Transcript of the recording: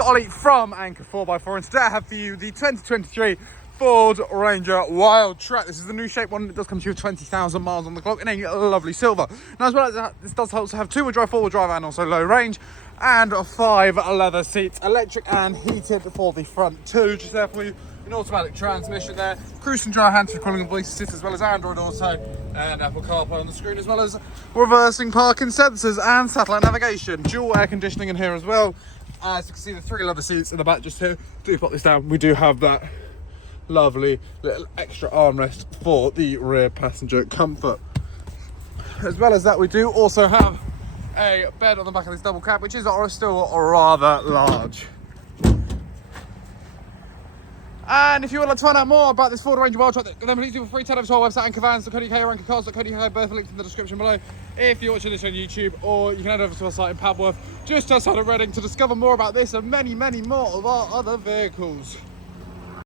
Ollie from Anchor 4x4, and today I have for you the 2023 Ford Ranger Wild Track. This is the new shape one. It does come to you with 20,000 miles on the clock in a lovely silver. Now, as well as that, this does also have two-wheel drive, four-wheel drive, and also low range, and 5 leather seats, electric and heated for the front too. Just there for you, an automatic transmission there, cruise control, hands-free calling and voice assist, as well as Android Auto and Apple CarPlay on the screen, as well as reversing parking sensors and satellite navigation. Dual air conditioning in here as well. As you can see, the 3 leather seats in the back just here. Do pop this down. We do have that lovely little extra armrest for the rear passenger comfort. As well as that, we do also have a bed on the back of this double cab, which is still rather large. And if you would like to find out more about this Ford Ranger Wild Track, then please do feel free to head over to our website, anchorvans.co.uk or anchorcars.co.uk, both linked in the description below. If you're watching this on YouTube, or you can head over to our site in Padworth, just outside of Reading, to discover more about this and many, many more of our other vehicles.